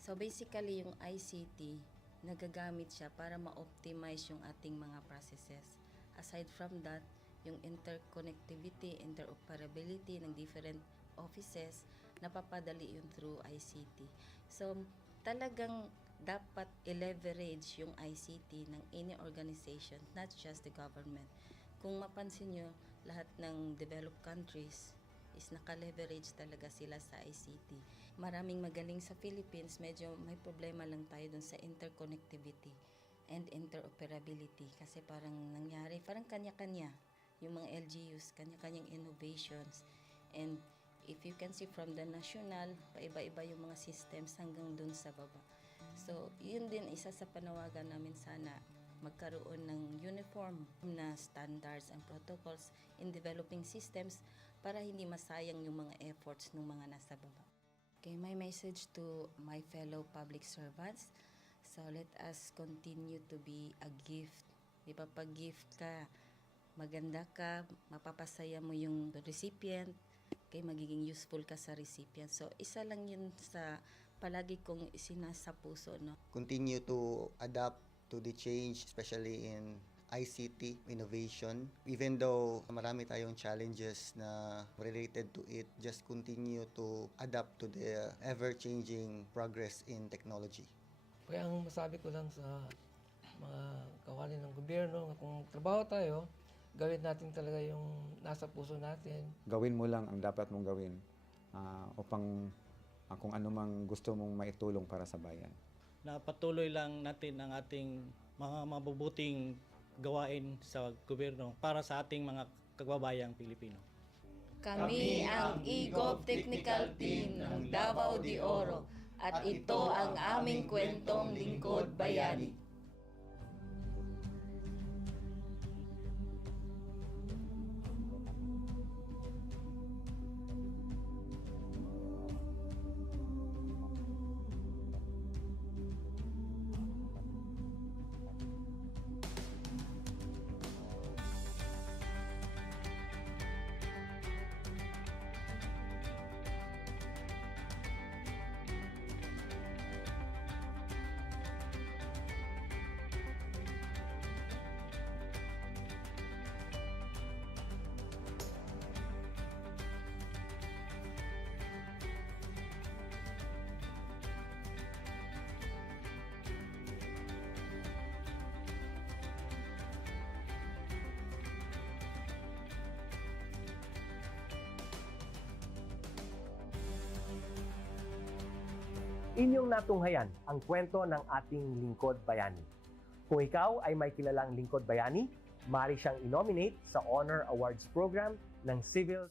So basically, yung ICT, nagagamit siya para ma-optimize yung ating mga processes. Aside from that, yung interconnectivity, interoperability ng different offices, napapadali yun through ICT. So, talagang dapat i-leverage yung ICT ng any organization, not just the government. Kung mapansin nyo, lahat ng developed countries is naka-leverage talaga sila sa ICT. Maraming magaling sa Philippines, medyo may problema lang tayo dun sa interconnectivity and interoperability kasi parang nangyari, parang kanya-kanya yung mga LGUs, kanya-kanyang innovations. And if you can see from the national, paiba-iba yung mga systems hanggang dun sa baba. So, yun din isa sa panawagan namin, sana magkaroon ng uniform na standards and protocols in developing systems para hindi masayang yung mga efforts ng mga nasa baba. Okay, my message to my fellow public servants, so let us continue to be a gift. Di ba, pag gift ka, maganda ka, mapapasaya mo yung recipient, kay magiging useful ka sa recipient. So, isa lang yun sa palagi kong isinasa puso, no? Continue to adapt to the change, especially in ICT innovation. Even though marami tayong challenges na related to it, just continue to adapt to the ever-changing progress in technology. Kaya ang masabi ko lang sa mga kawani ng gobyerno, kung trabaho tayo, gawin natin talaga yung nasa puso natin. Gawin mo lang ang dapat mong gawin upang kung ano mang gusto mong maitulong para sa bayan. Na patuloy lang natin ang ating mga mabubuting gawain sa gobyerno para sa ating mga kababayang Pilipino. Kami ang EGOV Technical Team ng Davao de Oro at ito ang aming kwentong lingkod bayani. Inyong natunghayan ang kwento ng ating lingkod bayani. Kung ikaw ay may kilalang lingkod bayani, maaari siyang i-nominate sa Honor Awards Program ng Civil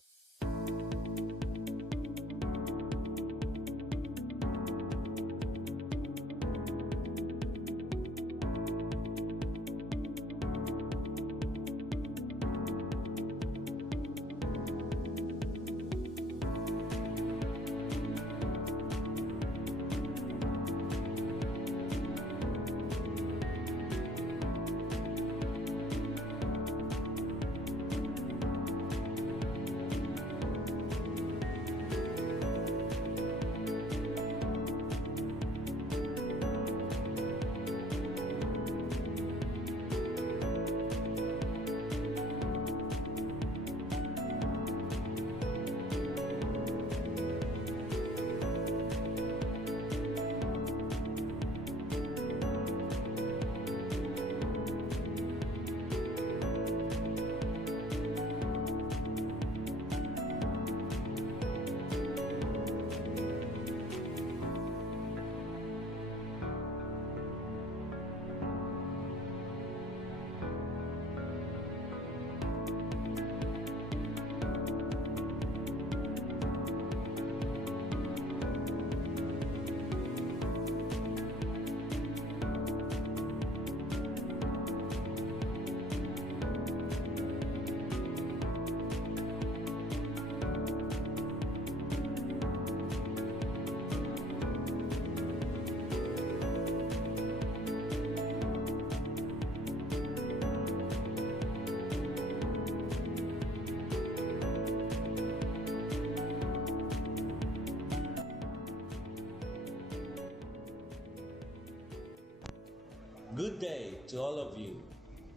Good day to all of you.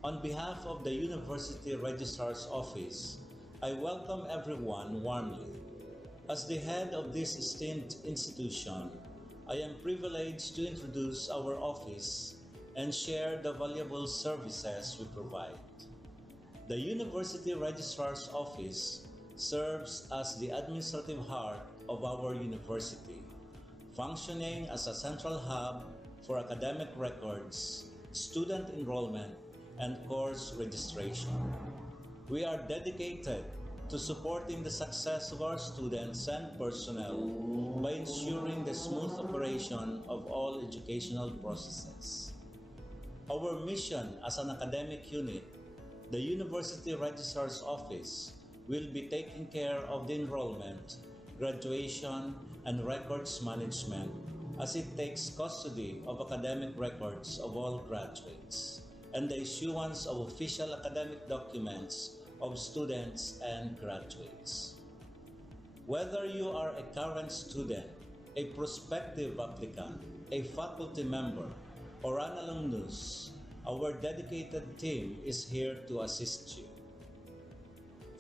On behalf of the University Registrar's Office, I welcome everyone warmly. As the head of this esteemed institution, I am privileged to introduce our office and share the valuable services we provide. The University Registrar's Office serves as the administrative heart of our university, functioning as a central hub for academic records, student enrollment, and course registration. We are dedicated to supporting the success of our students and personnel by ensuring the smooth operation of all educational processes. Our mission as an academic unit, the University Registrar's Office, will be taking care of the enrollment, graduation, and records management as it takes custody of academic records of all graduates. and the issuance of official academic documents of students and graduates. Whether you are a current student, a prospective applicant, a faculty member, or an alumnus, our dedicated team is here to assist you.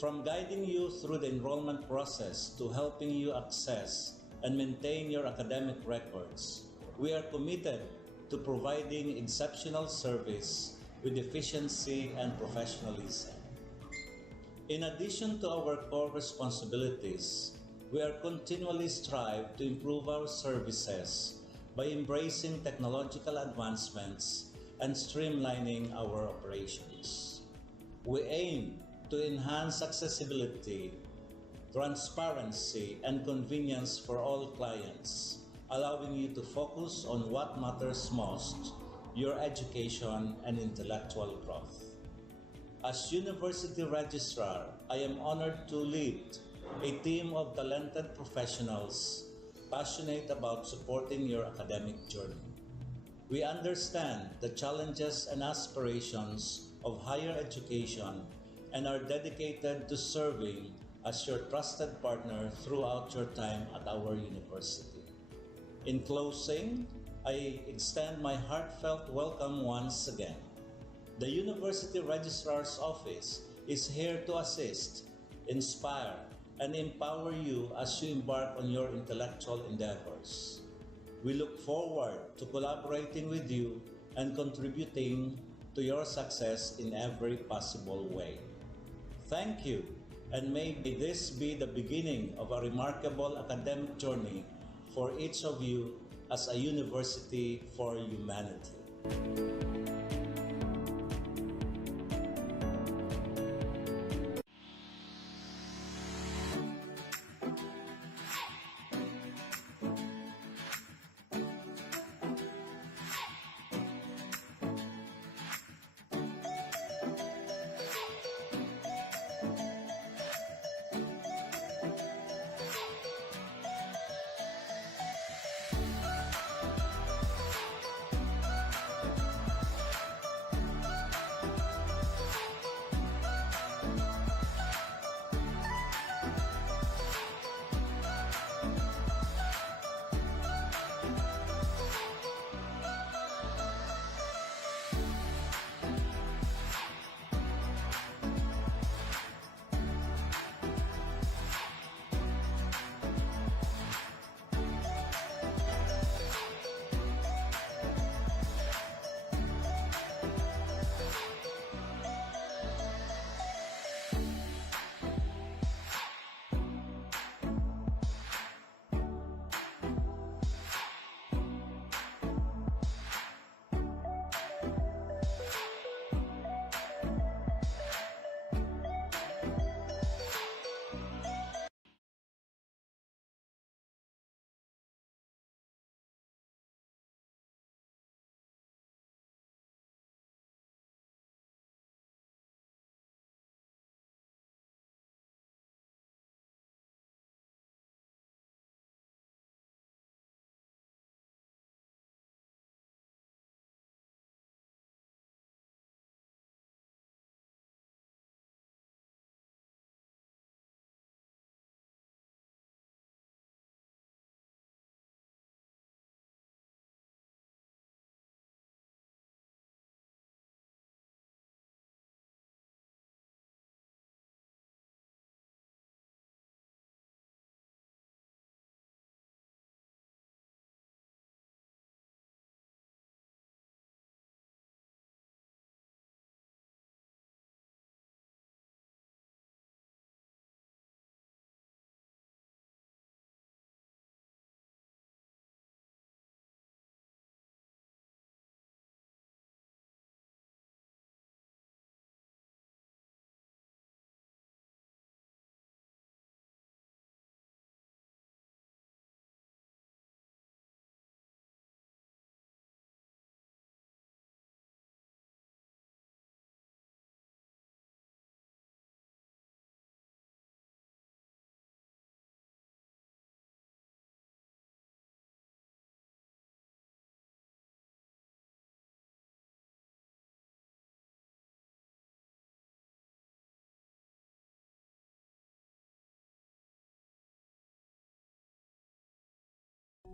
From guiding you through the enrollment process to helping you access and maintain your academic records, we are committed to providing exceptional service with efficiency and professionalism. In addition to our core responsibilities, we are continually strive to improve our services by embracing technological advancements and streamlining our operations. We aim to enhance accessibility, transparency, and convenience for all clients, allowing you to focus on what matters most, your education and intellectual growth. As University Registrar, I am honored to lead a team of talented professionals passionate about supporting your academic journey. We understand the challenges and aspirations of higher education and are dedicated to serving as your trusted partner throughout your time at our university. In closing, I extend my heartfelt welcome once again. The University Registrar's Office is here to assist, inspire, and empower you as you embark on your intellectual endeavors. We look forward to collaborating with you and contributing to your success in every possible way. Thank you, and may this be the beginning of a remarkable academic journey for each of you as a university for humanity.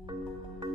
Bye.